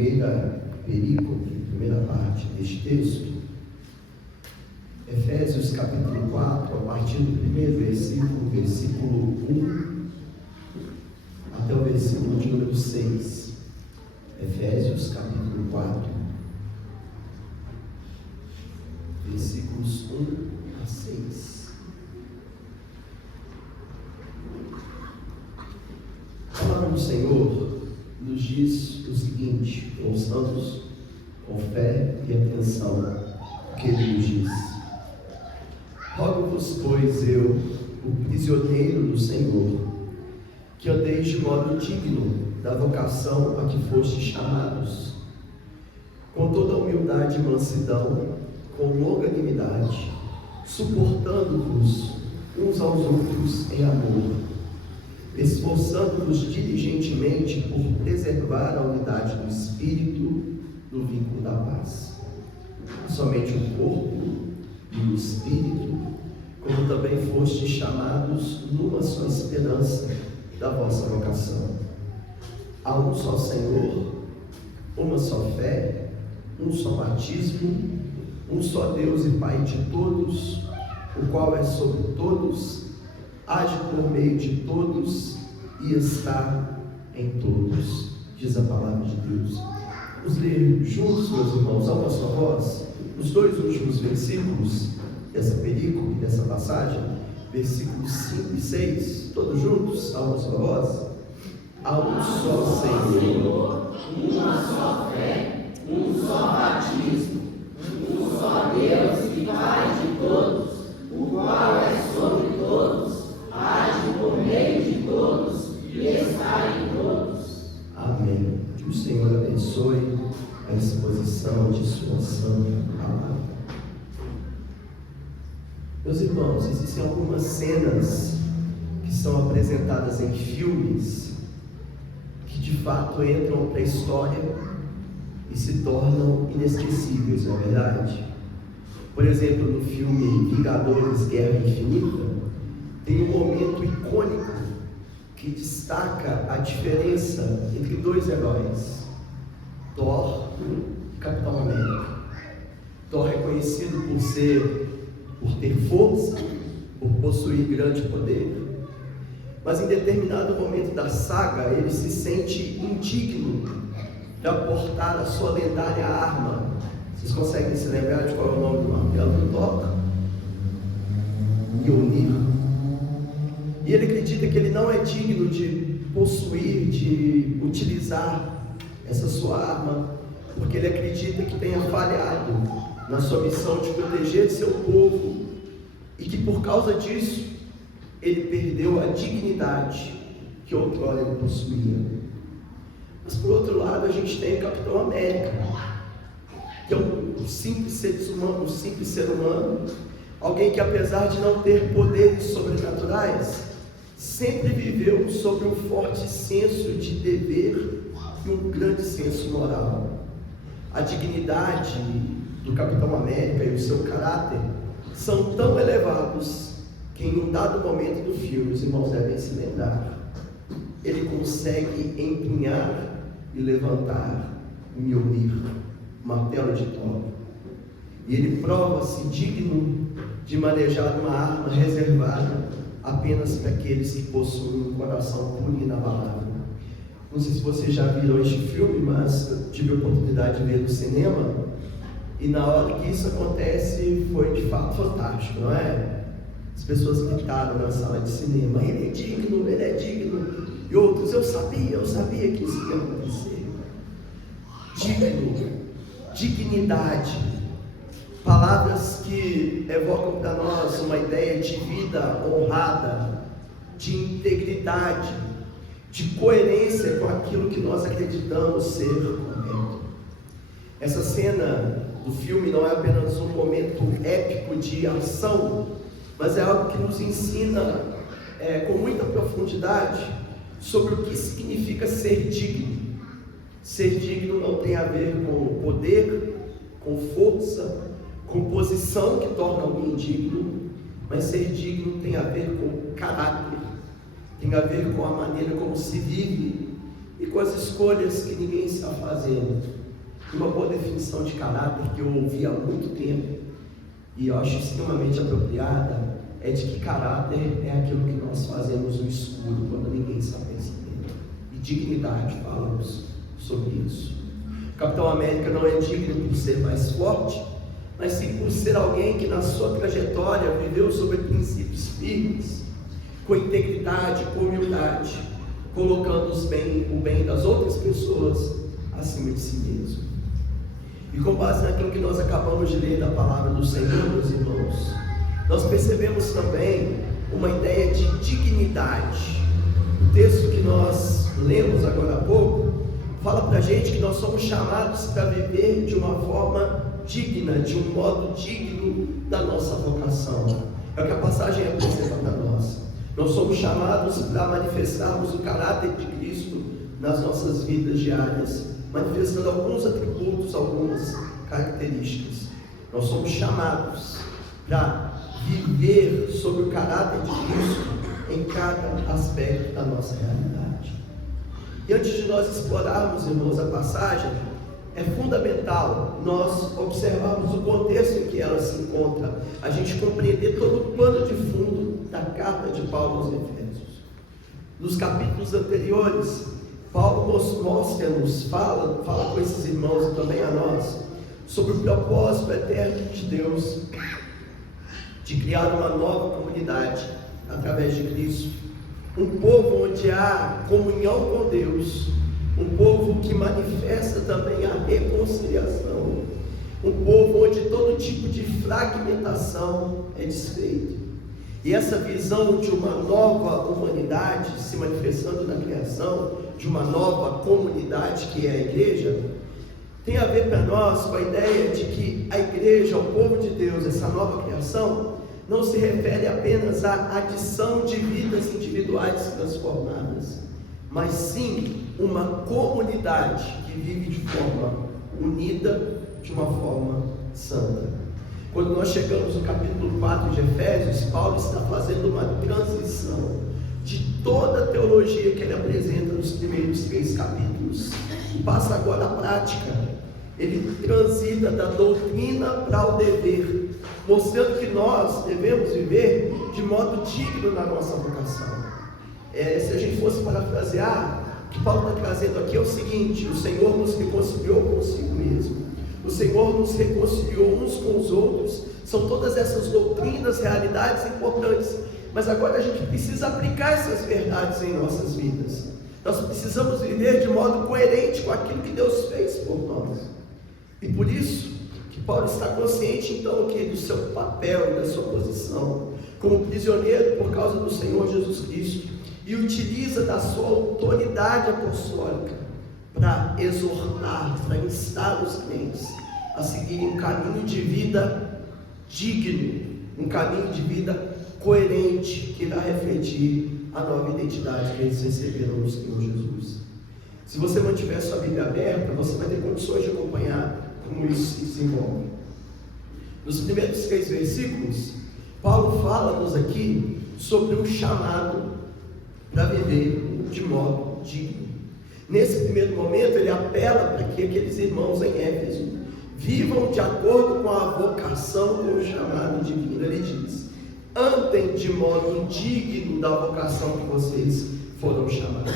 primeira perícope, primeira parte deste texto, Efésios capítulo 4, a partir do primeiro versículo, versículo 1, até o versículo de número 6. Efésios capítulo 4, versículos 1 a 6. A palavra do Senhor nos diz o seguinte: ouçamos com fé e atenção o que ele nos diz. Rogo-vos, pois, eu, o prisioneiro do Senhor, que andeis de modo digno da vocação a que fostes chamados, com toda humildade e mansidão, com longanimidade, suportando-vos uns aos outros em amor, esforçando-vos diligentemente por preservar a unidade do Espírito no vínculo da paz. Somente o corpo e o Espírito, como também fostes chamados numa só esperança da vossa vocação. Há um só Senhor, uma só fé, um só batismo, um só Deus e Pai de todos, o qual é sobre todos, age por meio de todos e está em todos, diz a palavra de Deus. Vamos ler juntos, meus irmãos, a uma só voz, os dois últimos versículos dessa perícope, dessa passagem, versículos 5 e 6, todos juntos, a uma só voz. Há um só Senhor, uma só fé, um só batismo, um só Deus e Pai de todos, o qual é sobre todos, age por meio de todos e está em todos. Amém. Que o Senhor abençoe a exposição de sua santa palavra. Meus irmãos, existem algumas cenas que são apresentadas em filmes que de fato entram para a história e se tornam inesquecíveis, não é verdade? Por exemplo, no filme Vingadores Guerra Infinita, tem um momento icônico que destaca a diferença entre dois heróis, Thor e Capitão América. Thor é conhecido por ter força, por possuir grande poder, mas em determinado momento da saga ele se sente indigno de aportar a sua lendária arma. Vocês conseguem se lembrar de qual é o nome do martelo do Thor? Mjolnir. E ele acredita que ele não é digno de possuir, de utilizar essa sua arma, porque ele acredita que tenha falhado na sua missão de proteger seu povo, e que por causa disso ele perdeu a dignidade que outrora ele possuía. Mas por outro lado, a gente tem o Capitão América, que é um simples ser humano, alguém que, apesar de não ter poderes sobrenaturais, sempre viveu sob um forte senso de dever e um grande senso moral. A dignidade do Capitão América e o seu caráter são tão elevados que em um dado momento do filme, os irmãos devem se lembrar, ele consegue empunhar e levantar Mjolnir, martelo de Thor, e ele prova-se digno de manejar uma arma reservada apenas para aqueles que possuem um coração puro e inabalável. Não sei se vocês já viram este filme, mas eu tive a oportunidade de ver no cinema, e na hora que isso acontece foi de fato fantástico, não é? As pessoas gritaram na sala de cinema: ele é digno, e outros: eu sabia que isso ia acontecer. Digno, dignidade, palavras que evocam para nós uma ideia de vida honrada, de integridade, de coerência com aquilo que nós acreditamos ser correto. Essa cena do filme não é apenas um momento épico de ação, mas é algo que nos ensina com muita profundidade sobre o que significa ser digno. Ser digno não tem a ver com poder, com força, com posição que torna alguém digno, mas ser digno tem a ver com caráter, tem a ver com a maneira como se vive e com as escolhas que ninguém está fazendo. Uma boa definição de caráter que eu ouvi há muito tempo e eu acho extremamente apropriada é de que caráter é aquilo que nós fazemos no escuro quando ninguém está percebendo. E dignidade, falamos sobre isso. O Capitão América não é digno por ser mais forte, mas sim por ser alguém que na sua trajetória viveu sobre princípios firmes, com integridade, com humildade, colocando o bem das outras pessoas acima de si mesmo. E com base naquilo que nós acabamos de ler da palavra do Senhor, meus irmãos, nós percebemos também uma ideia de dignidade. O texto que nós lemos agora há pouco fala para a gente que nós somos chamados para viver de uma forma digna, de um modo digno da nossa vocação. É o que a passagem apresenta para nós. Nós somos chamados para manifestarmos o caráter de Cristo nas nossas vidas diárias, manifestando alguns atributos, algumas características. Nós somos chamados para viver sobre o caráter de Cristo em cada aspecto da nossa realidade. E antes de nós explorarmos, irmãos, a passagem, é fundamental nós observarmos o contexto em que ela se encontra, a gente compreender todo o pano de fundo da carta de Paulo aos Efésios. Nos capítulos anteriores, Paulo mostra-nos, fala com esses irmãos e também a nós, sobre o propósito eterno de Deus de criar uma nova comunidade através de Cristo, um povo onde há comunhão com Deus, um povo que manifesta também a reconciliação, um povo onde todo tipo de fragmentação é desfeito. E essa visão de uma nova humanidade se manifestando na criação, de uma nova comunidade que é a igreja, tem a ver para nós com a ideia de que a igreja, o povo de Deus, essa nova criação, não se refere apenas à adição de vidas individuais transformadas, mas sim uma comunidade que vive de forma unida, de uma forma santa. Quando nós chegamos no capítulo 4 de Efésios, Paulo está fazendo uma transição de toda a teologia que ele apresenta nos primeiros 3 capítulos, e passa agora à prática. Ele transita da doutrina para o dever, mostrando que nós devemos viver de modo digno na nossa vocação. Se a gente fosse parafrasear, o que Paulo está trazendo aqui é o seguinte: o Senhor nos reconciliou consigo mesmo, o Senhor nos reconciliou uns com os outros. São todas essas doutrinas, realidades importantes, mas agora a gente precisa aplicar essas verdades em nossas vidas. Nós precisamos viver de modo coerente com aquilo que Deus fez por nós. E por isso que Paulo está consciente então aqui do seu papel e da sua posição como prisioneiro por causa do Senhor Jesus Cristo, e utiliza da sua autoridade apostólica para exortar, para instar os crentes a seguirem um caminho de vida digno, um caminho de vida coerente, que irá refletir a nova identidade que eles receberam no Senhor Jesus. Se você mantiver sua Bíblia aberta, você vai ter condições de acompanhar como isso se desenvolve. Nos primeiros 3 versículos, Paulo fala-nos aqui sobre um chamado para viver de modo digno. Nesse primeiro momento, ele apela para que aqueles irmãos em Éfeso vivam de acordo com a vocação, com o chamado divino. Ele diz: andem de modo digno da vocação que vocês foram chamados.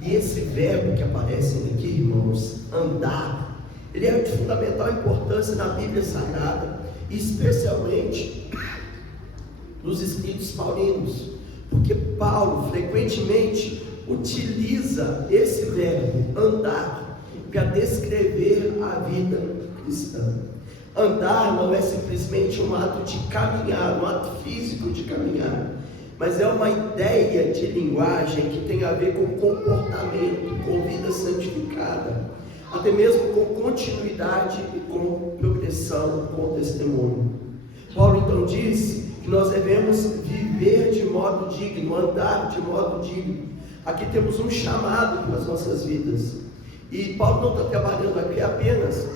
E esse verbo que aparece aqui, irmãos, andar, ele é de fundamental importância na Bíblia Sagrada, especialmente nos escritos paulinos, porque Paulo frequentemente utiliza esse verbo andar para descrever a vida cristã. Andar não é simplesmente um ato de caminhar, um ato físico de caminhar, mas é uma ideia de linguagem que tem a ver com comportamento, com vida santificada, até mesmo com continuidade e com progressão, com testemunho. Paulo então diz que nós devemos viver de modo digno, andar de modo digno. Aqui temos um chamado para as nossas vidas, e Paulo não está trabalhando aqui apenas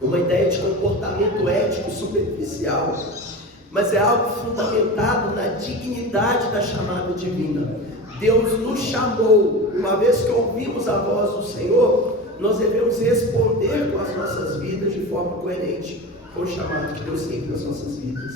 uma ideia de comportamento ético superficial, mas é algo fundamentado na dignidade da chamada divina. Deus nos chamou, uma vez que ouvimos a voz do Senhor, nós devemos responder com as nossas vidas de forma coerente com o chamado que Deus tem para as nossas vidas.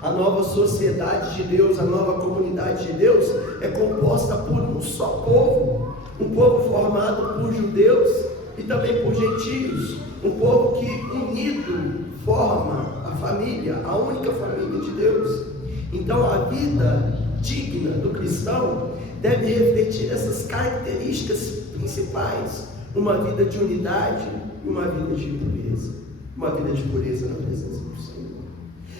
A nova sociedade de Deus, a nova comunidade de Deus é composta por um só povo, um povo formado por judeus e também por gentios, um povo que unido forma a família, a única família de Deus. Então a vida digna do cristão deve refletir essas características principais: uma vida de unidade e uma vida de pureza, uma vida de pureza na presença do Senhor.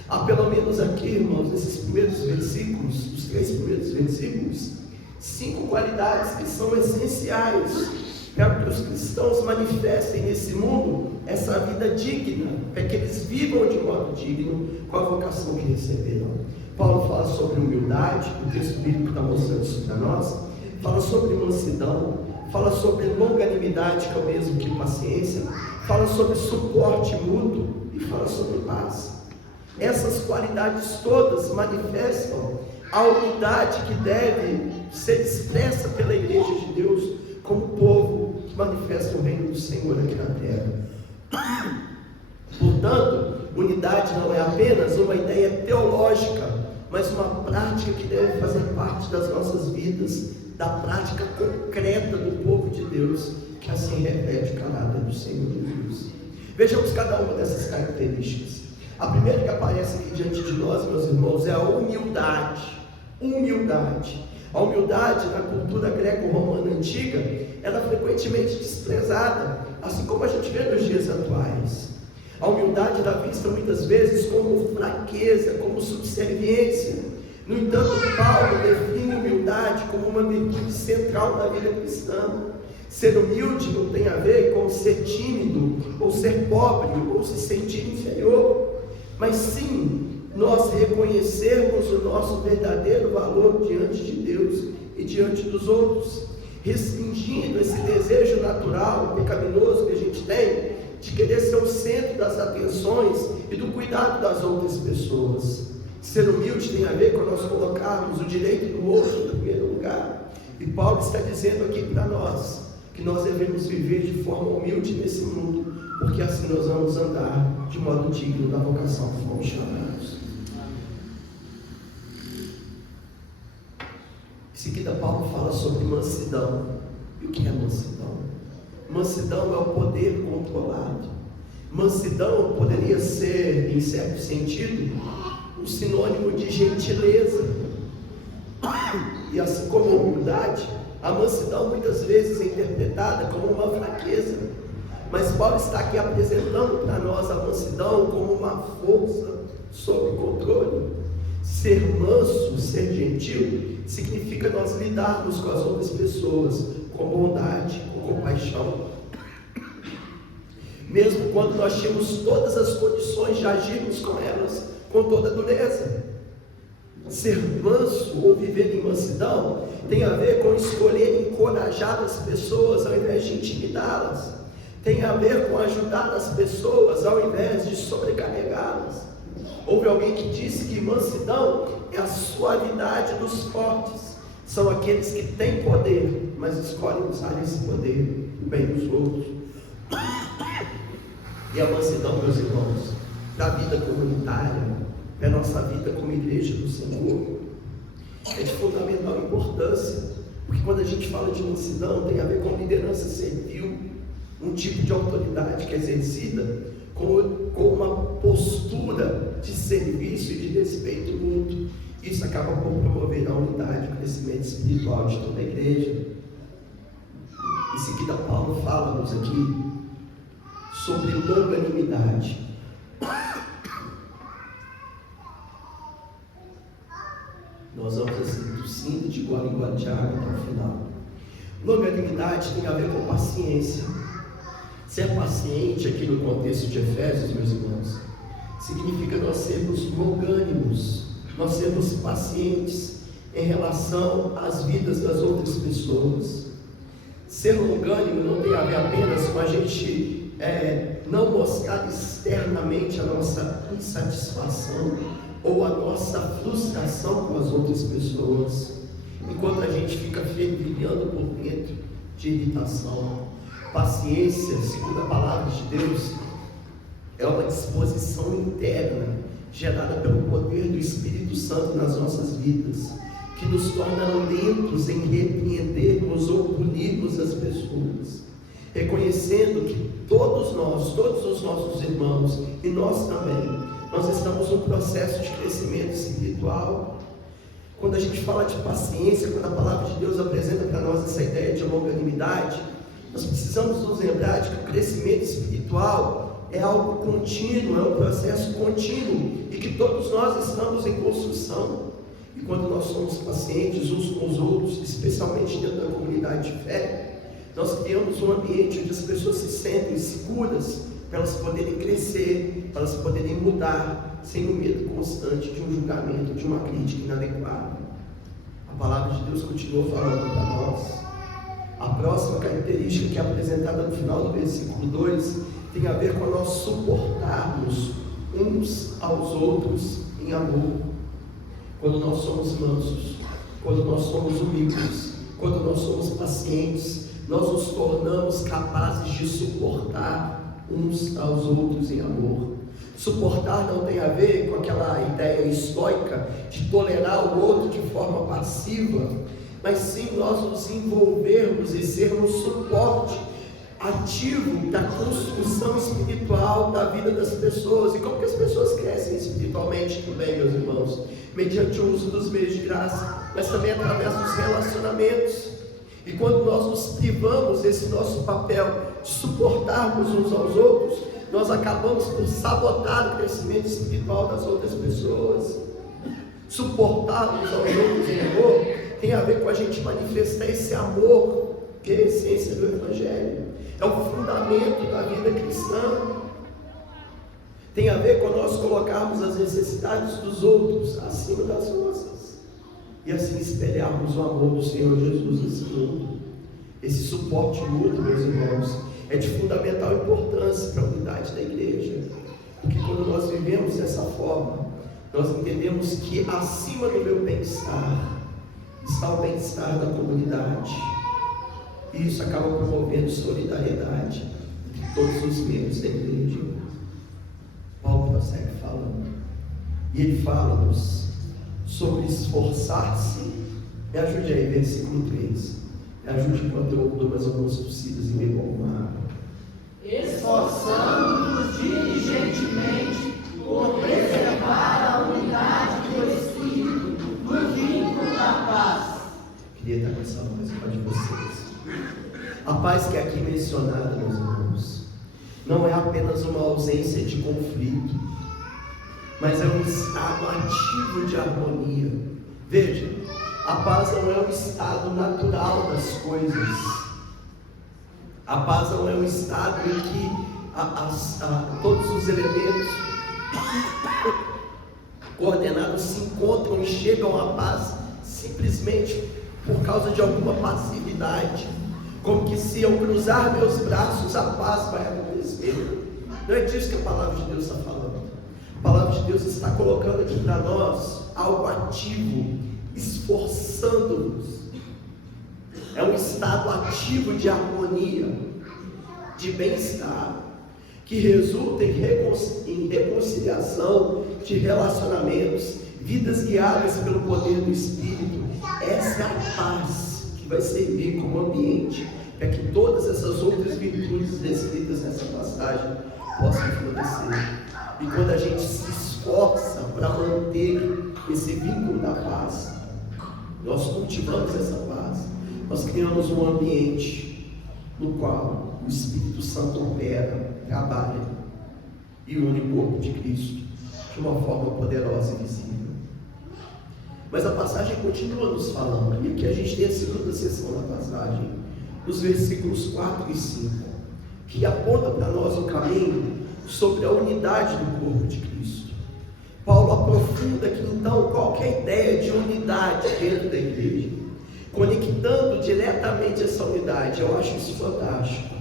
Há pelo menos aqui, irmãos, nesses primeiros versículos, os 3 primeiros versículos, 5 qualidades que são essenciais para que os cristãos manifestem nesse mundo essa vida digna, para que eles vivam de modo digno com a vocação que receberam. Paulo fala sobre humildade, o texto bíblico está mostrando isso para nós, fala sobre mansidão, fala sobre longanimidade, que é o mesmo que paciência, fala sobre suporte mútuo e fala sobre paz. Essas qualidades todas manifestam a unidade que deve ser expressa pela igreja de Deus como povo que manifesta o reino do Senhor aqui na terra. Portanto, unidade não é apenas uma ideia teológica, mas uma prática que deve fazer parte das nossas vidas, da prática concreta do povo de Deus, que assim reflete o caráter do Senhor Jesus. Vejamos cada uma dessas características. A primeira que aparece aqui diante de nós, meus irmãos, é a humildade. Humildade. A humildade na cultura greco-romana antiga era frequentemente desprezada, assim como a gente vê nos dias atuais. A humildade era vista muitas vezes como fraqueza, como subserviência. No entanto, Paulo define humildade como uma virtude central da vida cristã. Ser humilde não tem a ver com ser tímido, ou ser pobre, ou se sentir inferior, mas sim nós reconhecermos o nosso verdadeiro valor diante de Deus e diante dos outros, restringindo esse desejo natural, pecaminoso que a gente tem, de querer ser o centro das atenções e do cuidado das outras pessoas. Ser humilde tem a ver com nós colocarmos o direito do outro em primeiro lugar. E Paulo está dizendo aqui para nós que nós devemos viver de forma humilde nesse mundo, porque assim nós vamos andar de modo digno da vocação que fomos chamados. Em seguida, Paulo fala sobre mansidão. E o que é mansidão? Mansidão é o poder controlado. Mansidão poderia ser, em certo sentido, um sinônimo de gentileza. E assim como a humildade, a mansidão muitas vezes é interpretada como uma fraqueza. Mas Paulo está aqui apresentando para nós a mansidão como uma força sob controle. Ser manso, ser gentil, significa nós lidarmos com as outras pessoas com bondade, com compaixão. Mesmo quando nós temos todas as condições de agirmos com elas com toda dureza. Ser manso ou viver em mansidão tem a ver com escolher encorajar as pessoas ao invés de intimidá-las. Tem a ver com ajudar as pessoas ao invés de sobrecarregá-las. Houve alguém que disse que mansidão é a suavidade dos fortes. São aqueles que têm poder, mas escolhem usar esse poder no bem dos outros. E a mansidão, meus irmãos, da vida comunitária, é a nossa vida como igreja do Senhor, é de fundamental importância, porque quando a gente fala de mansidão, tem a ver com liderança servil, um tipo de autoridade que é exercida com uma postura de serviço e de respeito mútuo. Isso acaba por promover a unidade e o crescimento espiritual de toda a igreja. Em seguida, Paulo fala-nos aqui sobre longanimidade. Nós vamos assim, tossindo de igual em igual de água até o final. Longanimidade tem a ver com paciência. Ser paciente aqui no contexto de Efésios, meus irmãos, significa nós sermos longânimos, nós sermos pacientes em relação às vidas das outras pessoas. Ser longânimo não tem a ver apenas com a gente não mostrar externamente a nossa insatisfação ou a nossa frustração com as outras pessoas, enquanto a gente fica fervilhando por dentro de irritação. Paciência, segundo a palavra de Deus, é uma disposição interna gerada pelo poder do Espírito Santo nas nossas vidas, que nos torna lentos em repreendermos ou punirmos as pessoas, reconhecendo que todos os nossos irmãos e nós também, nós estamos num processo de crescimento espiritual. Quando a gente fala de paciência, quando a palavra de Deus apresenta para nós essa ideia de longanimidade, nós precisamos nos lembrar de que o crescimento espiritual é algo contínuo, é um processo contínuo, e que todos nós estamos em construção. E quando nós somos pacientes uns com os outros, especialmente dentro da comunidade de fé, nós criamos um ambiente onde as pessoas se sentem seguras para elas poderem crescer, para elas poderem mudar, sem o medo constante de um julgamento, de uma crítica inadequada. A palavra de Deus continua falando para nós. A próxima característica que é apresentada no final do versículo 2 tem a ver com nós suportarmos uns aos outros em amor. Quando nós somos mansos, quando nós somos humildes, quando nós somos pacientes, nós nos tornamos capazes de suportar uns aos outros em amor. Suportar não tem a ver com aquela ideia estoica de tolerar o outro de forma passiva, mas sim nós nos envolvermos e sermos suporte ativo da construção espiritual da vida das pessoas. E como que as pessoas crescem espiritualmente também, meus irmãos? Mediante o uso dos meios de graça, mas também através dos relacionamentos. E quando nós nos privamos desse nosso papel de suportarmos uns aos outros, nós acabamos por sabotar o crescimento espiritual das outras pessoas. Suportar uns aos outros em amor tem a ver com a gente manifestar esse amor, que é a essência do Evangelho, é o fundamento da vida cristã. Tem a ver com nós colocarmos as necessidades dos outros acima das nossas, e assim espelharmos o amor do Senhor Jesus nesse mundo. Esse suporte mútuo, meus irmãos, é de fundamental importância para a unidade da igreja, porque quando nós vivemos dessa forma, nós entendemos que acima do meu bem-estar está o bem-estar da comunidade, e isso acaba promovendo solidariedade entre todos os membros da igreja. Paulo prossegue falando, e ele fala-nos sobre esforçar-se. Me ajude aí, versículo 3. Me ajude enquanto eu dou mais algumas tossidas em meio a uma água. Esforçando-nos diligentemente por preservar a unidade do Espírito no vínculo da paz. Queria estar com essa voz de vocês. A paz que é aqui mencionada, meus irmãos, não é apenas uma ausência de conflito, mas é um estado ativo de harmonia. Veja, a paz não é um estado natural das coisas. A paz não é um estado em que todos os elementos coordenados se encontram e chegam à paz simplesmente por causa de alguma passividade, como que se eu cruzar meus braços a paz vai acontecer. Não é disso que a palavra de Deus está falando. A palavra de Deus está colocando aqui para nós algo ativo, esforçando-nos. É um estado ativo de harmonia, de bem-estar, que resulta em reconciliação de relacionamentos, vidas guiadas pelo poder do Espírito. Essa é a paz que vai servir como ambiente para que todas essas outras virtudes descritas nessa passagem possam florescer. E quando a gente se esforça para manter esse vínculo da paz, nós cultivamos essa paz, nós criamos um ambiente no qual o Espírito Santo opera, trabalha e une o corpo de Cristo de uma forma poderosa e visível. Mas a passagem continua nos falando, e aqui a gente tem a segunda seção da passagem, nos versículos 4 e 5, que aponta para nós o caminho sobre a unidade do corpo de Cristo. Paulo aprofunda aqui então qual que é a ideia de unidade dentro da igreja, conectando diretamente essa unidade. Eu acho isso fantástico,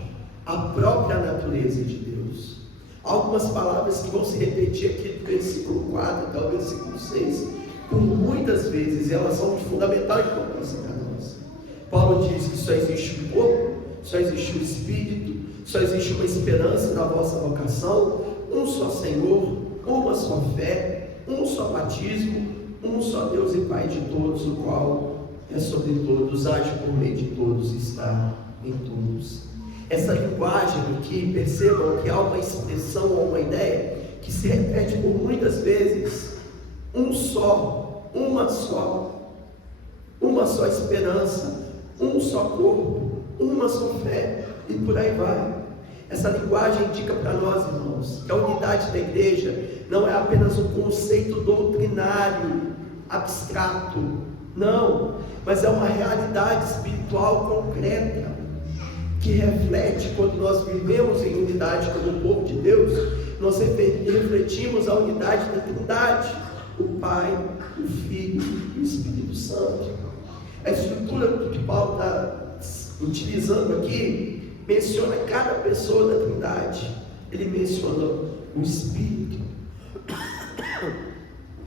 a própria natureza de Deus. Algumas palavras que vão se repetir aqui do versículo 4 até o versículo 6, por muitas vezes elas são de fundamental importância para nós. Paulo diz que só existe o corpo, só existe o Espírito, Só existe uma esperança na vossa vocação, um só Senhor, uma só fé, um só batismo, um só Deus e Pai de todos, o qual é sobre todos, age por meio de todos e está em todos. Essa linguagem aqui, percebam que há uma expressão ou uma ideia que se repete por muitas vezes: um só, uma só esperança, um só corpo, uma só fé, e por aí vai. Essa linguagem indica para nós, irmãos, que a unidade da igreja não é apenas um conceito doutrinário, abstrato, não, mas é uma realidade espiritual concreta, que reflete, quando nós vivemos em unidade como povo de Deus, nós refletimos a unidade da Trindade, o Pai, o Filho e o Espírito Santo. A estrutura que Paulo está utilizando aqui menciona cada pessoa da Trindade. Ele menciona o Espírito,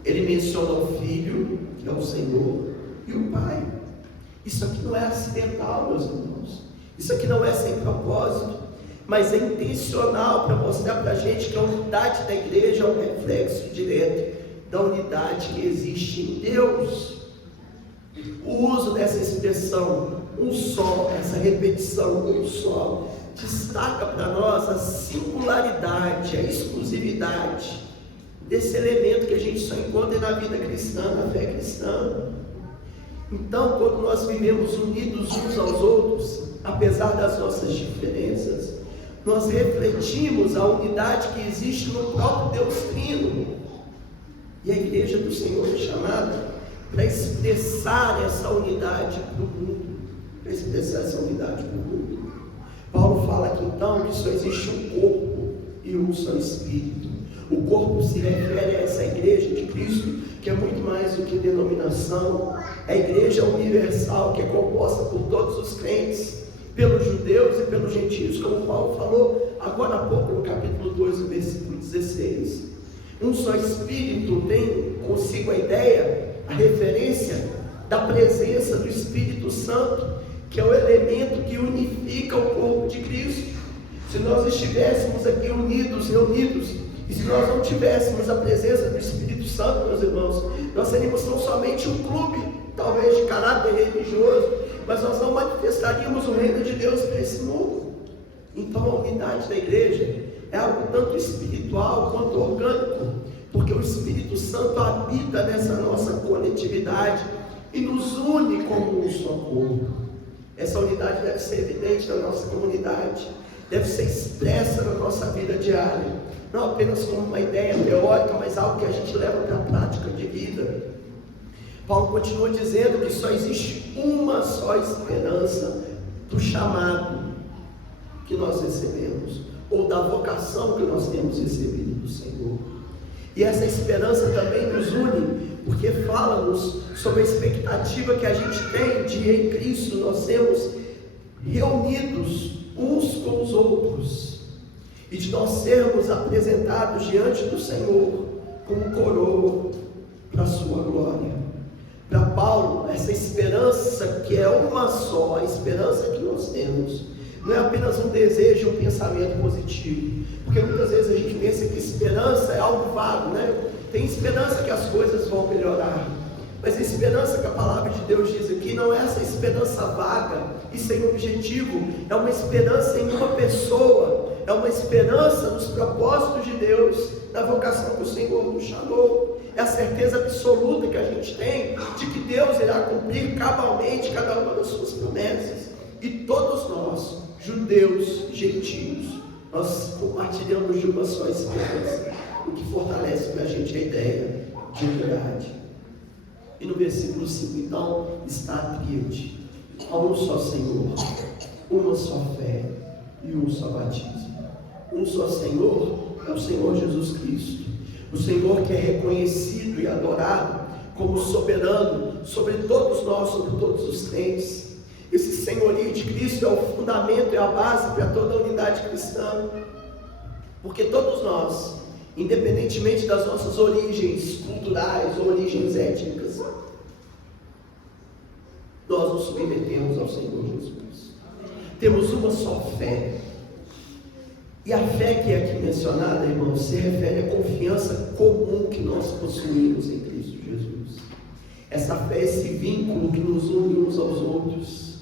ele menciona o Filho, que é o Senhor, e o Pai. Isso aqui não é acidental, meus irmãos. Isso aqui não é sem propósito, mas é intencional para mostrar para a gente que a unidade da igreja é um reflexo direto da unidade que existe em Deus. O uso dessa expressão, um só, essa repetição, um só, destaca para nós a singularidade, a exclusividade desse elemento que a gente só encontra na vida cristã, na fé cristã. Então, quando nós vivemos unidos uns aos outros, apesar das nossas diferenças, nós refletimos a unidade que existe no próprio Deus Trino. E a igreja do Senhor é chamada para expressar essa unidade para o mundo, para expressar essa unidade para o mundo. Paulo fala aqui então que só existe um corpo e um só Espírito. O corpo se refere a essa igreja de Cristo, que é muito mais do que denominação. A igreja universal, que é composta por todos os crentes, pelos judeus e pelos gentios, como Paulo falou agora há pouco no capítulo 2, no versículo 16. Um só Espírito tem consigo a ideia, a referência da presença do Espírito Santo, que é o elemento que unifica o corpo de Cristo. Se nós estivéssemos aqui unidos, reunidos, e se nós não tivéssemos a presença do Espírito Santo, meus irmãos, nós seríamos tão somente um clube, talvez de caráter religioso, mas nós não manifestaríamos o reino de Deus para esse mundo. Então a unidade da igreja é algo tanto espiritual quanto orgânico, porque o Espírito Santo habita nessa nossa coletividade e nos une como um só corpo. Essa unidade deve ser evidente na nossa comunidade, deve ser expressa na nossa vida diária, não apenas como uma ideia teórica, mas algo que a gente leva para a prática de vida. Paulo continua dizendo que só existe uma só esperança do chamado que nós recebemos, ou da vocação que nós temos recebido do Senhor. E essa esperança também nos une, porque fala-nos sobre a expectativa que a gente tem de em Cristo nós sermos reunidos uns com os outros, e de nós sermos apresentados diante do Senhor como coroa para a sua glória. Para Paulo, essa esperança que é uma só, a esperança que nós temos, não é apenas um desejo, um pensamento positivo, porque muitas vezes a gente pensa que esperança é algo vago, né? Tem esperança que as coisas vão melhorar, mas a esperança que a palavra de Deus diz aqui não é essa esperança vaga e sem objetivo, é uma esperança em uma pessoa, é uma esperança nos propósitos de Deus, na vocação que o Senhor nos chamou. É a certeza absoluta que a gente tem de que Deus irá cumprir cabalmente cada uma das suas promessas, e todos nós, judeus, gentios, nós compartilhamos de uma só esperança, o que fortalece para a gente a ideia de unidade. E no versículo 5 então está a tríade: há um só Senhor, uma só fé e um só batismo. Um só Senhor é o Senhor Jesus Cristo, o Senhor que é reconhecido e adorado como soberano sobre todos nós, sobre todos os crentes. Esse senhorio de Cristo é o fundamento e a base para toda a unidade cristã, porque todos nós, independentemente das nossas origens culturais ou origens étnicas, nós nos submetemos ao Senhor Jesus. Temos uma só fé, E a fé que é aqui mencionada, irmãos, se refere à confiança comum que nós possuímos em Cristo Jesus. Essa fé, esse vínculo que nos une uns aos outros.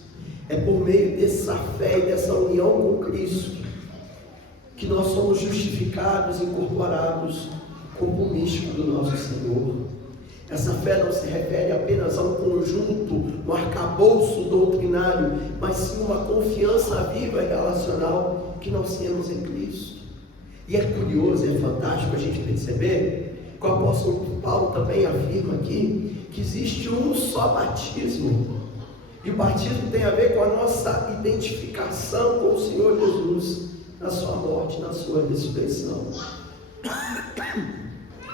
É por meio dessa fé e dessa união com Cristo que nós somos justificados, incorporados como místico do nosso Senhor. Essa fé não se refere apenas a um conjunto, um arcabouço doutrinário, mas sim uma confiança viva e relacional que nós temos em Cristo. E é curioso, é fantástico a gente perceber que o apóstolo Paulo também afirma aqui que existe um só batismo. E o batismo tem a ver com a nossa identificação com o Senhor Jesus, na sua morte, na sua ressurreição.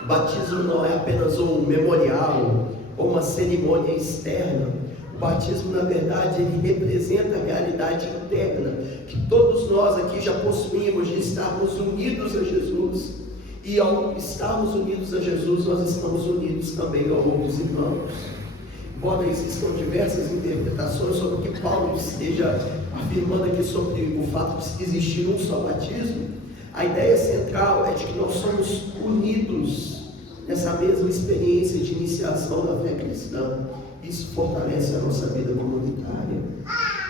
O batismo não é apenas um memorial ou uma cerimônia externa. O batismo, na verdade, ele representa a realidade interna que todos nós aqui já possuímos, de estarmos unidos a Jesus. E ao estarmos unidos a Jesus, nós estamos unidos também a outros irmãos. Embora existam diversas interpretações sobre o que Paulo esteja afirmando aqui sobre o fato de existir um só batismo, a ideia central é de que nós somos unidos nessa mesma experiência de iniciação da fé cristã. Isso fortalece a nossa vida comunitária.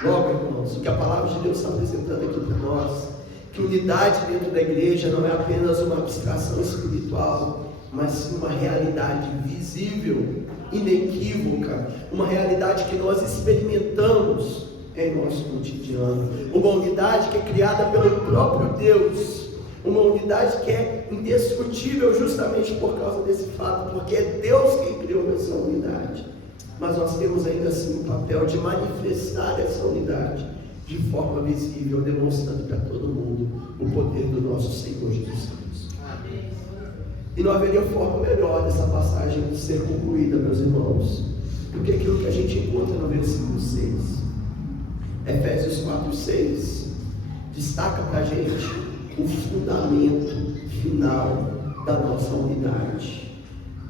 Logo, irmãos, o que a palavra de Deus está apresentando aqui para nós, que unidade dentro da igreja não é apenas uma abstração espiritual, mas sim uma realidade visível, inequívoca, uma realidade que nós experimentamos em nosso cotidiano, uma unidade que é criada pelo próprio Deus, uma unidade que é indiscutível justamente por causa desse fato, porque é Deus quem criou essa unidade, mas nós temos ainda assim o papel de manifestar essa unidade de forma visível, demonstrando para todo mundo o poder do nosso Senhor Jesus Cristo. E não haveria forma melhor dessa passagem de ser concluída, meus irmãos, do que aquilo que a gente encontra no versículo 6. Efésios 4:6 destaca para a gente o fundamento final da nossa unidade.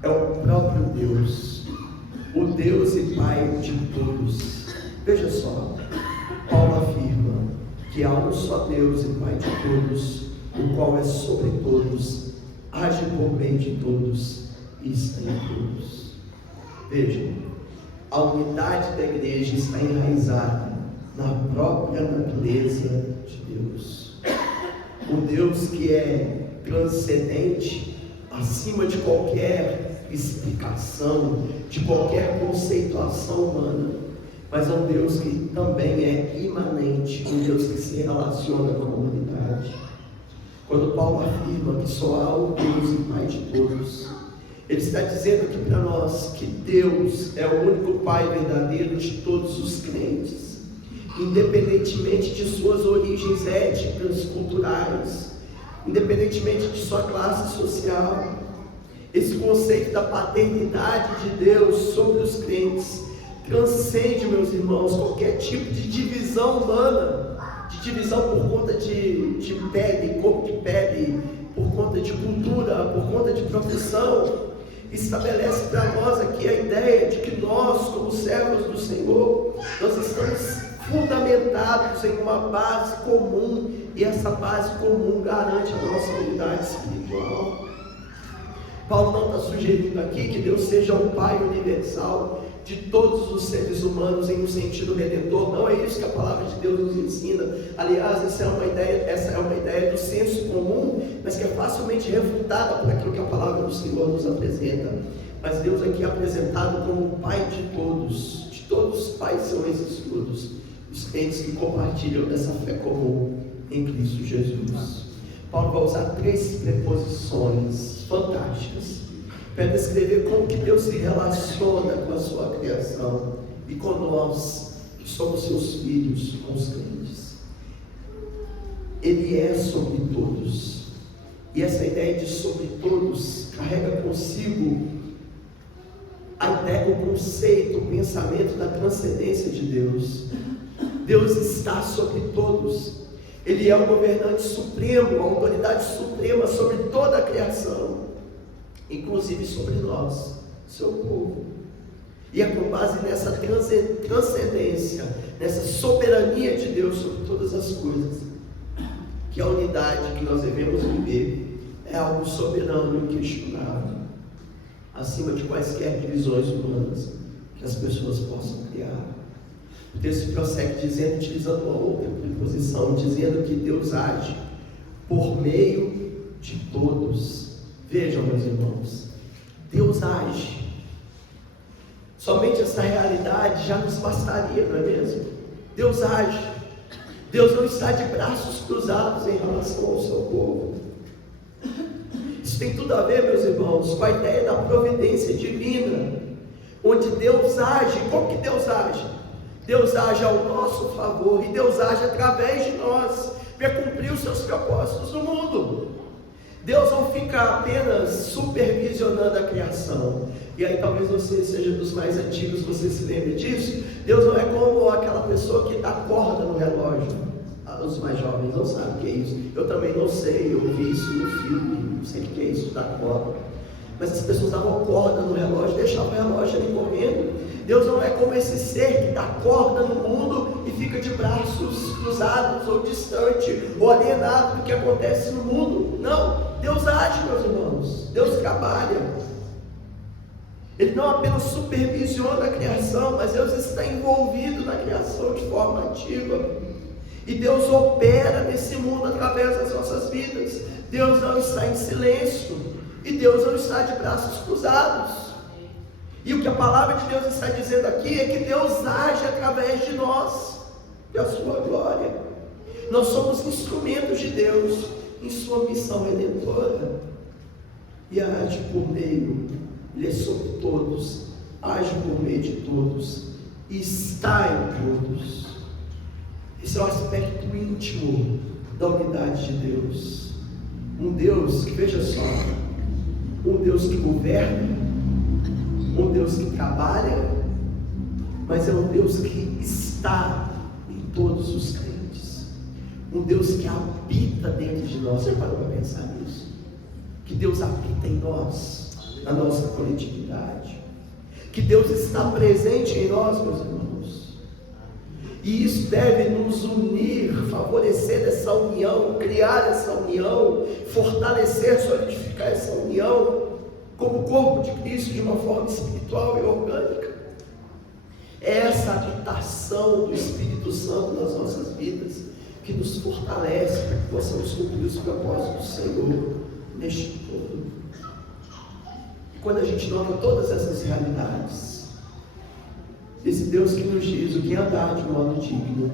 É o próprio Deus, o Deus e Pai de todos. Veja só, Paulo afirma que há um só Deus e Pai de todos, o qual é sobre todos, age por meio de todos e está em todos. Vejam, a unidade da igreja está enraizada na própria natureza de Deus. O Deus que é transcendente, acima de qualquer explicação, de qualquer conceituação humana, mas é um Deus que também é imanente, um Deus que se relaciona com a humanidade. Quando Paulo afirma que só há um Deus e Pai de todos, ele está dizendo aqui para nós que Deus é o único Pai verdadeiro de todos os crentes, independentemente de suas origens étnicas, culturais, independentemente de sua classe social. Esse conceito da paternidade de Deus sobre os crentes transcende, meus irmãos, qualquer tipo de divisão humana, de divisão por conta de pele, corpo de pele, por conta de cultura, por conta de profissão. Estabelece para nós aqui a ideia de que nós, como servos do Senhor, nós estamos fundamentados em uma base comum, e essa base comum garante a nossa unidade espiritual. Paulo não está sugerindo aqui que Deus seja o Pai universal de todos os seres humanos em um sentido redentor. Não é isso que a palavra de Deus nos ensina. Aliás, essa é uma ideia do senso comum, mas que é facilmente refutada por aquilo que a palavra do Senhor nos apresenta. Mas Deus aqui é apresentado como o Pai de todos os pais são esses todos, os crentes que compartilham dessa fé comum em Cristo Jesus. Paulo vai usar 3 preposições fantásticas para descrever como que Deus se relaciona com a sua criação e com nós, que somos seus filhos, com os crentes. Ele é sobre todos, e essa ideia de sobre todos carrega consigo a ideia, o conceito, o pensamento da transcendência de Deus. Deus está sobre todos. Ele é o governante supremo, a autoridade suprema sobre toda a criação, inclusive sobre nós, seu povo. E é com base nessa transcendência, nessa soberania de Deus sobre todas as coisas, que a unidade humanidade que nós devemos viver é algo soberano e inquestionável, acima de quaisquer divisões humanas que as pessoas possam criar. O texto prossegue dizendo, utilizando uma outra preposição, dizendo que Deus age por meio de todos. Vejam, meus irmãos, Deus age. Somente essa realidade já nos bastaria, não é mesmo? Deus age. Deus não está de braços cruzados em relação ao seu povo. Isso tem tudo a ver, meus irmãos, com a ideia da providência divina, onde Deus age. Como que Deus age? Deus age ao nosso favor, e Deus age através de nós, para cumprir os seus propósitos no mundo. Deus não fica apenas supervisionando a criação. E aí talvez você seja dos mais antigos, você se lembre disso. Deus não é como aquela pessoa que dá corda no relógio. Os mais jovens não sabem o que é isso. Eu também não sei, eu vi isso no filme, não sei o que é isso, dar corda. Mas as pessoas davam corda no relógio, deixavam o relógio ali correndo. Deus não é como esse ser que dá corda no mundo e fica de braços cruzados, ou distante, ou alienado do que acontece no mundo. Não, Deus age, meus irmãos. Deus trabalha. Ele não apenas supervisiona a criação, mas Deus está envolvido na criação de forma ativa. E Deus opera nesse mundo através das nossas vidas. Deus não está em silêncio. E Deus não está de braços cruzados. E o que a palavra de Deus está dizendo aqui é que Deus age através de nós, da sua glória. Nós somos instrumentos de Deus em sua missão redentora. E age por meio, Ele é sobre todos, age por meio de todos, e está em todos. Esse é o aspecto íntimo da unidade de Deus. Um Deus que, veja só, um Deus que governa, um Deus que trabalha, mas é um Deus que está em todos os crentes, um Deus que habita dentro de nós. Você parou para pensar nisso? Que Deus habita em nós, na nossa coletividade, que Deus está presente em nós, meus irmãos, e isso deve nos unir, favorecer essa união, criar essa união, fortalecer, solidificar essa união, como corpo de Cristo, de uma forma espiritual e orgânica. É essa habitação do Espírito Santo nas nossas vidas que nos fortalece para que possamos cumprir os propósitos do Senhor neste todo. E quando a gente nota todas essas realidades, esse Deus que nos diz o que é andar de modo digno,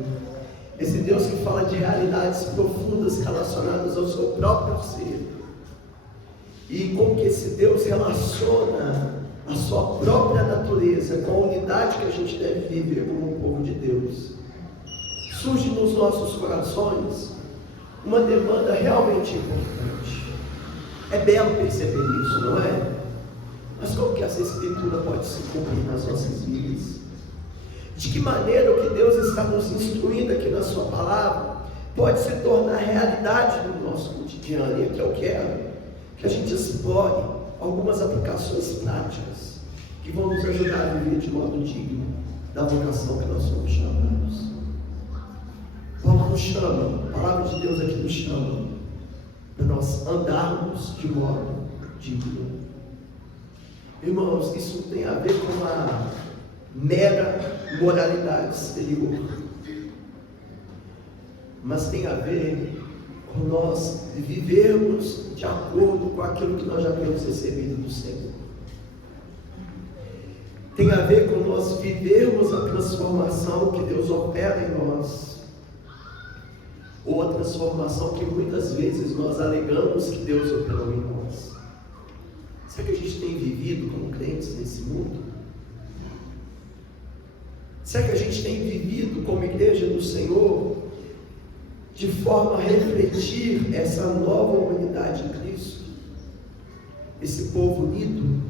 esse Deus que fala de realidades profundas relacionadas ao seu próprio ser, e como que esse Deus relaciona a sua própria natureza com a unidade que a gente deve viver como um povo de Deus, surge nos nossos corações uma demanda realmente importante. É belo perceber isso, não é? Mas como que essa escritura pode se cumprir nas nossas vidas? De que maneira o que Deus está nos instruindo aqui na sua palavra pode se tornar realidade no nosso cotidiano? E aqui eu quero que a gente explore algumas aplicações práticas que vão nos ajudar a viver de modo digno da vocação que nós somos chamados. Paulo nos chama, a palavra de Deus aqui nos chama para nós andarmos de modo digno. Irmãos, isso tem a ver com uma mera moralidade exterior, mas tem a ver com nós vivermos de acordo com aquilo que nós já temos recebido do Senhor. Tem a ver com nós vivermos a transformação que Deus opera em nós, ou a transformação que muitas vezes nós alegamos que Deus operou em nós. Será que a gente tem vivido como crentes nesse mundo? Será que a gente tem vivido como igreja do Senhor de forma a refletir essa nova humanidade em Cristo? Esse povo unido,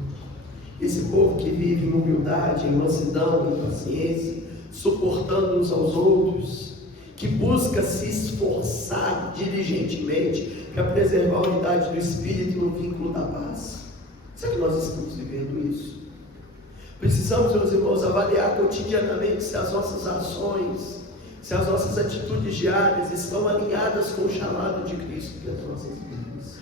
esse povo que vive em humildade, em mansidão, em paciência, suportando uns aos outros, que busca se esforçar diligentemente para preservar a unidade do Espírito no vínculo da paz. Será que nós estamos vivendo isso? Precisamos, meus irmãos, avaliar cotidianamente se as nossas ações se as nossas atitudes diárias estão alinhadas com o chamado de Cristo para as nossas vidas.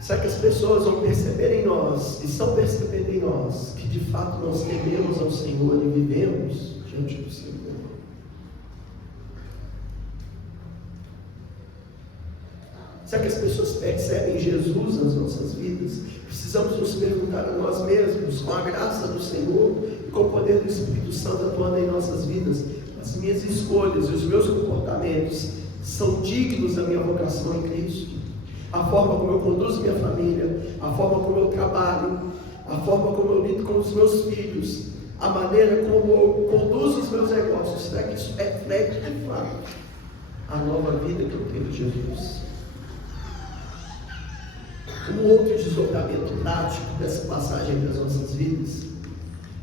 Será que as pessoas vão perceber em nós, estão percebendo em nós, que de fato nós tememos ao Senhor e vivemos diante do Senhor? Será que as pessoas percebem Jesus nas nossas vidas? Precisamos nos perguntar a nós mesmos, com a graça do Senhor e com o poder do Espírito Santo atuando em nossas vidas, as minhas escolhas e os meus comportamentos são dignos da minha vocação em Cristo? A forma como eu conduzo minha família, a forma como eu trabalho, a forma como eu lido com os meus filhos, a maneira como eu conduzo os meus negócios, será que isso reflete de fato a nova vida que eu tenho de Jesus? Um outro desdobramento prático dessa passagem das nossas vidas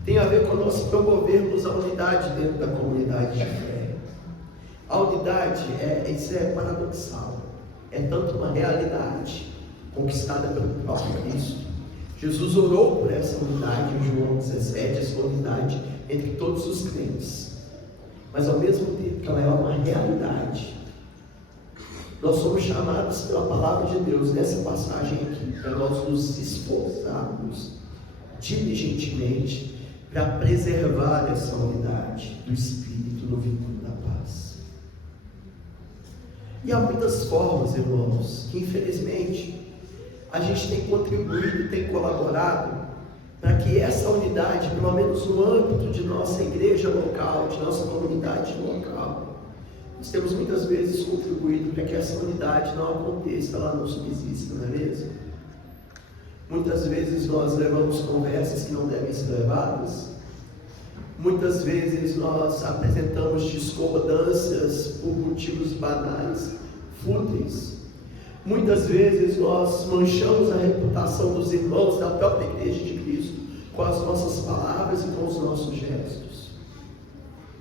tem a ver com nós promovermos a unidade dentro da comunidade de fé. A unidade, isso é paradoxal, é tanto uma realidade conquistada pelo próprio Cristo. Jesus orou por essa unidade em João 17, essa unidade entre todos os crentes, mas ao mesmo tempo que ela é uma realidade, nós somos chamados pela palavra de Deus nessa passagem aqui, para nós nos esforçarmos diligentemente para preservar essa unidade do Espírito no vínculo da paz. E há muitas formas, irmãos, que infelizmente a gente tem contribuído, tem colaborado para que essa unidade, pelo menos no âmbito de nossa igreja local, de nossa comunidade local, nós temos muitas vezes contribuído para que essa unidade não aconteça, ela não subsista, não é mesmo? Muitas vezes nós levamos conversas que não devem ser levadas, muitas vezes nós apresentamos discordâncias por motivos banais, fúteis, muitas vezes nós manchamos a reputação dos irmãos da própria igreja de Cristo com as nossas palavras e com os nossos gestos.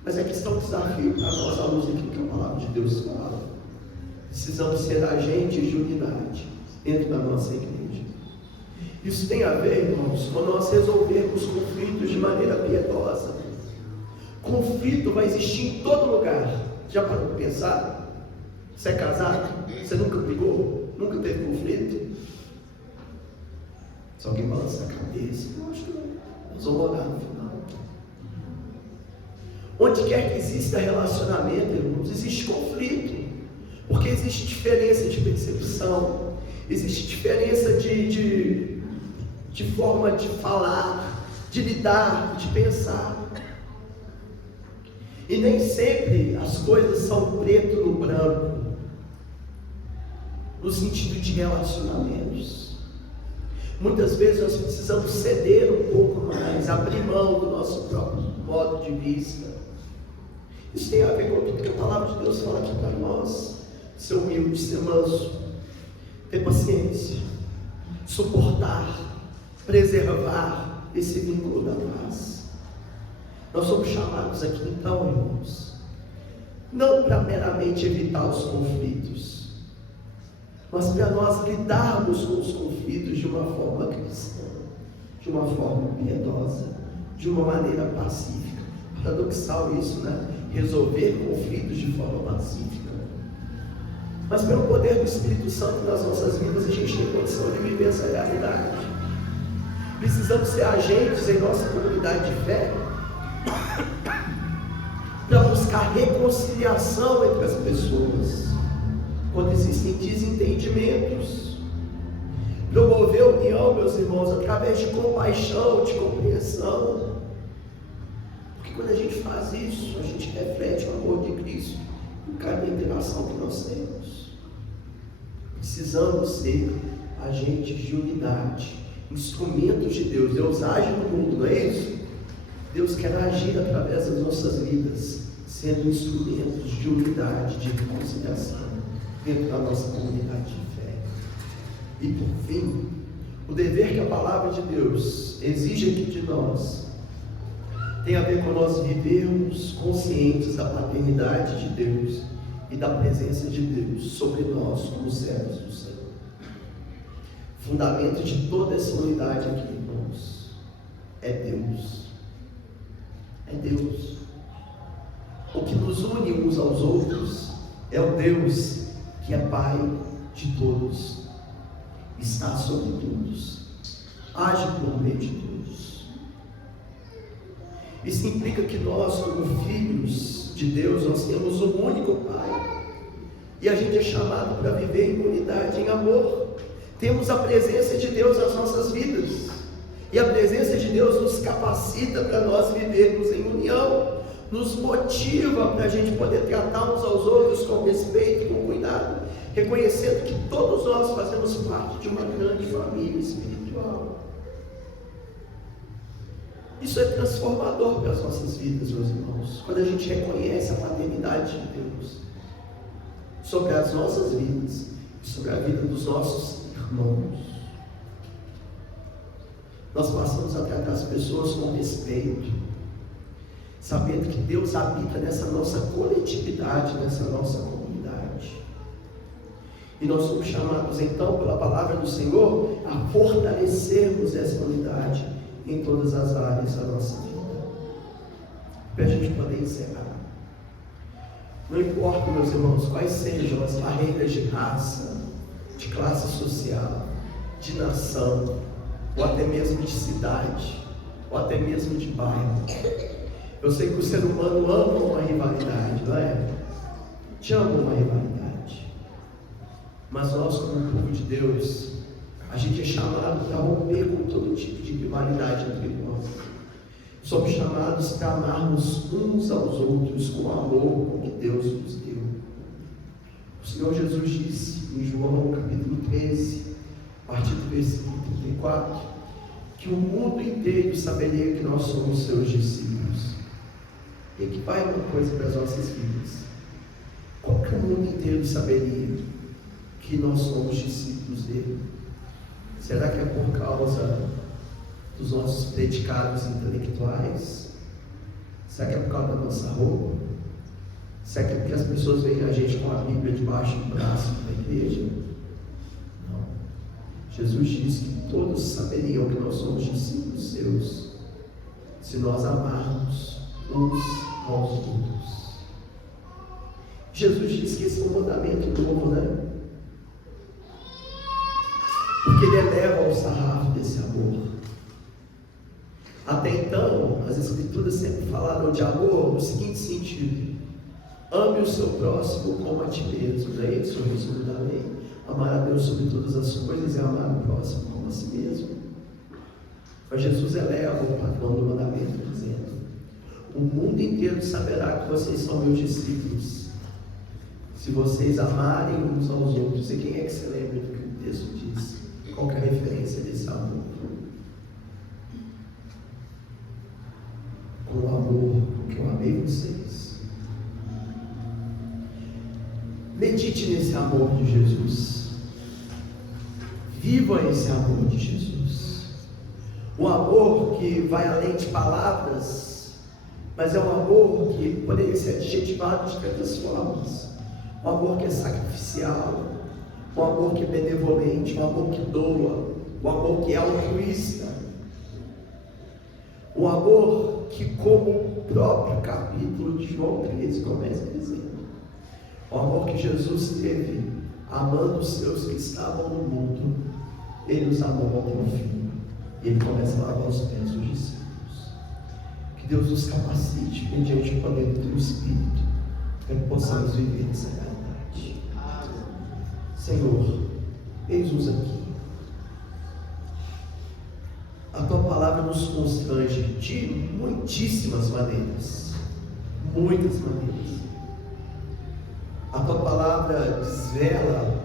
Mas aqui está um desafio para nós, à luz daquilo que a palavra de Deus fala. Precisamos ser agentes de unidade dentro da nossa igreja. Isso tem a ver, irmãos, com nós resolvermos conflitos de maneira piedosa. Conflito vai existir em todo lugar. Já parou para pensar? Você é casado? Você nunca brigou? Nunca teve conflito? Se alguém balança a cabeça, eu acho que não. Nós vamos orar no final. Onde quer que exista relacionamento, irmãos, existe conflito, porque existe diferença de percepção, existe diferença de forma de falar, de lidar, de pensar. E nem sempre as coisas são preto no branco, no sentido de relacionamentos. Muitas vezes nós precisamos ceder um pouco mais, abrir mão do nosso próprio modo de vista. Isso tem a ver com tudo que a palavra de Deus fala aqui para nós: ser humilde, ser manso, ter paciência, suportar, preservar esse vínculo da paz. Nós somos chamados aqui então, irmãos, não para meramente evitar os conflitos, mas para nós lidarmos com os conflitos de uma forma cristã, de uma forma piedosa, de uma maneira pacífica. Paradoxal isso, né? Resolver conflitos de forma pacífica. Mas pelo poder do Espírito Santo nas nossas vidas, a gente tem condição de viver essa realidade. Precisamos ser agentes em nossa comunidade de fé para buscar reconciliação entre as pessoas quando existem desentendimentos, promover união, meus irmãos, através de compaixão, de compreensão. Porque quando a gente faz isso, a gente reflete o amor de Cristo em cada interação que nós temos. Precisamos ser agentes de unidade, instrumentos de Deus. Deus age no mundo, não é isso? Deus quer agir através das nossas vidas, sendo instrumentos de unidade, de reconciliação dentro da nossa comunidade de fé. E por fim, o dever que a palavra de Deus exige aqui de nós tem a ver com nós vivermos conscientes da paternidade de Deus e da presença de Deus sobre nós como servos do Senhor. Fundamento de toda essa unidade aqui, irmãos, é Deus. é Deus. O que nos une uns aos outros é o Deus que é Pai de todos, está sobre todos, age por meio de todos. Isso implica que nós, como filhos de Deus, nós temos um único Pai, e a gente é chamado para viver em unidade, em amor. Temos a presença de Deus nas nossas vidas, e a presença de Deus nos capacita para nós vivermos em união, nos motiva para a gente poder tratar uns aos outros com respeito e com cuidado, reconhecendo que todos nós fazemos parte de uma grande família espiritual. Isso é transformador para as nossas vidas, meus irmãos, quando a gente reconhece a paternidade de Deus sobre as nossas vidas, sobre a vida dos nossos irmãos. Nós passamos a tratar as pessoas com respeito, sabendo que Deus habita nessa nossa coletividade, nessa nossa comunidade. E nós somos chamados então pela palavra do Senhor a fortalecermos essa unidade em todas as áreas da nossa vida. Para a gente poder encerrar. Não importa, meus irmãos, quais sejam as barreiras de raça, de classe social, de nação, ou até mesmo de cidade, ou até mesmo de bairro. Eu sei que o ser humano ama uma rivalidade, não é? Te ama uma rivalidade. Mas nós, como povo de Deus, a gente é chamado para romper com todo tipo de rivalidade entre nós. Somos chamados para amarmos uns aos outros com o amor com que Deus nos deu. O Senhor Jesus disse em João capítulo 13, a partir do versículo 34, que o mundo inteiro saberia que nós somos seus discípulos. E aqui vai uma coisa para as nossas vidas. Como que o mundo inteiro saberia que nós somos discípulos dele? Será que é por causa dos nossos predicados intelectuais? Será que é por causa da nossa roupa? Será que é porque as pessoas veem a gente com a Bíblia debaixo do braço da igreja? Não. Jesus disse que todos saberiam que nós somos discípulos seus se nós amarmos uns aos outros. Jesus disse que esse é um mandamento novo, né? Porque ele eleva o sarrafo desse amor. Até então, as Escrituras sempre falaram de amor no seguinte sentido: ame o seu próximo como a ti mesmo. Não é isso o resumo da lei? Amar a Deus sobre todas as coisas e amar o próximo como a si mesmo. Mas Jesus eleva o padrão do mandamento, dizendo: o mundo inteiro saberá que vocês são meus discípulos se vocês amarem uns aos outros. E quem é que se lembra do que o texto diz? Qual que é a referência desse amor? Com o amor que eu amei vocês. Medite nesse amor de Jesus. Viva esse amor de Jesus. O amor que vai além de palavras, mas é um amor que poderia ser adjetivado de tantas formas. Um amor que é sacrificial, um amor que é benevolente, um amor que doa, um amor que é altruísta, um amor que, como o próprio capítulo de João 13 começa dizendo, o amor que Jesus teve, amando os seus que estavam no mundo, ele os amou até o fim. E ele começa a lavar os pés dos discípulos. Que Deus nos capacite, mediante o poder do teu Espírito, para que possamos viver essa realidade. Senhor, eis-nos aqui. A tua palavra nos constrange de muitíssimas maneiras. Muitas maneiras. A tua palavra desvela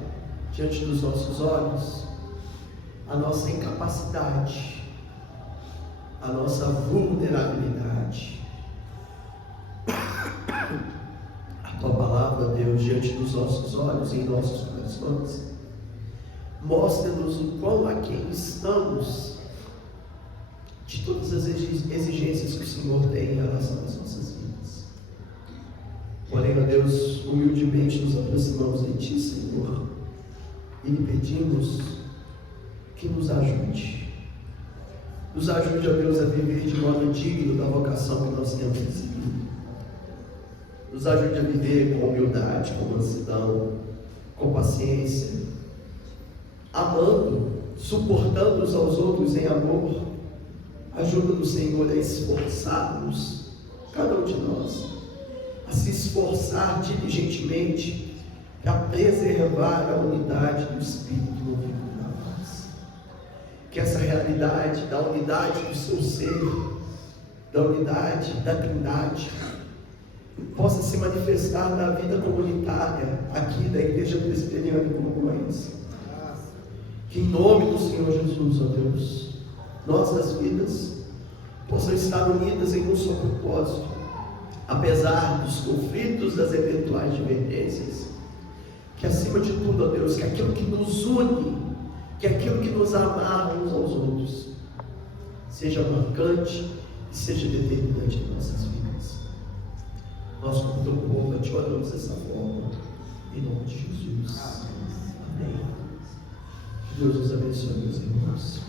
diante dos nossos olhos a nossa incapacidade, a nossa vulnerabilidade. A tua palavra, Deus, diante dos nossos olhos e em nossos corações, mostra-nos o quão aquém estamos de todas as exigências que o Senhor tem em relação às nossas vidas. Porém, ó Deus, humildemente nos aproximamos de Ti, Senhor, e lhe pedimos que nos ajude Nos ajude, ó Deus, a viver de modo digno da vocação que nós temos recebido. Nos ajude a viver com humildade, com mansidão, com paciência, amando, suportando uns aos outros em amor. Ajuda-nos, Senhor, a esforçarmos, cada um de nós, a se esforçar diligentemente a preservar a unidade do Espírito no vínculo da paz. Que essa realidade da unidade do seu ser, da unidade da Trindade, possa se manifestar na vida comunitária aqui da Igreja Presbiteriana de Congonhas. Que em nome do Senhor Jesus, ó Deus, nossas vidas possam estar unidas em um só propósito, apesar dos conflitos, das eventuais divergências. Que acima de tudo, ó Deus, que aquilo que nos une, que aquilo que nos amarra uns aos outros, seja marcante e seja determinante em nossas vidas. Nós, como teu povo, te oramos dessa forma, em nome de Jesus. Amém. Que Deus nos abençoe, meus irmãos.